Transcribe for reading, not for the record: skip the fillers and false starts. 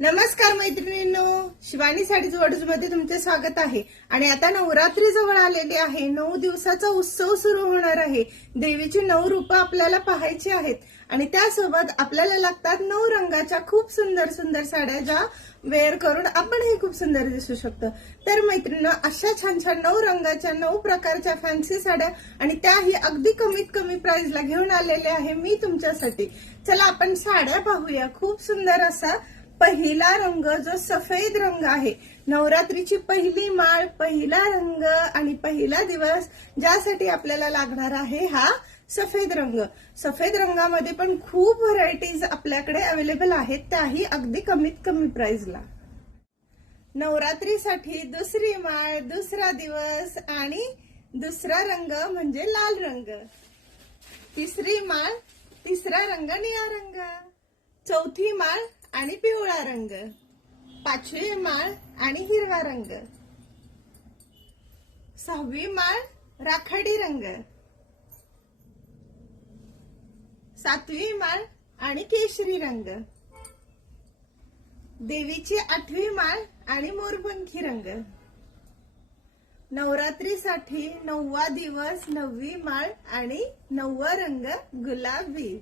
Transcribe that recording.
नमस्कार मैत्रिणींनो, Shivani sarees world मध्ये तुमचे स्वागत आहे। आणि आता नवरात्री जवळ आलेली आहे। 9 दिवसाचा उत्सव सुरू होणार आहे। देवीची 9 रूपं आपल्याला पाहायची आहेत आणि त्यासोबत आपल्याला लागतात 9 रंगाच्या खूप सुंदर सुंदर साड्या, ज्या वेअर करून आपणही खूप सुंदर दिसू शकतो। तर मैत्रिणींनो, अशा छान छान 9 रंगाच्या 9 प्रकारच्या फॅन्सी साड्या आणि त्याही अगदी कमीत कमी प्राइसला घेऊन आलेले आहे मी तुमच्यासाठी। चला आपण साड्या पाहूया। खूप सुंदर असा पहिला रंग जो सफेद रंग आहे, नवरात्रीची पहिली माळ, पहिला रंग आणि पहिला दिवस, ज्यासाठी आपल्याला लागणार आहे हा सफेद रंग। सफेद रंगामध्ये पण खूप व्हरायटीज आपल्याकडे अवेलेबल आहेत, त्याही अगदी कमीत कमी प्राइसला। नवरात्रीसाठी दुसरी माळ, दुसरा दिवस आणि दुसरा रंग म्हणजे लाल रंग। तिसरी माळ, तिसरा रंग निळा रंग। चौथी माळ आणि पिवळा रंग। पाचवी माळ आणि हिरवा रंग। सहावी माळ राखाडी रंग। सातवी माळ आणि केशरी रंग। देवीची 8वी माळ आणि मोरपंखी रंग। नवरात्रीसाठी 9वा दिवस, 9वी माळ आणि 9वा रंग गुलाबी।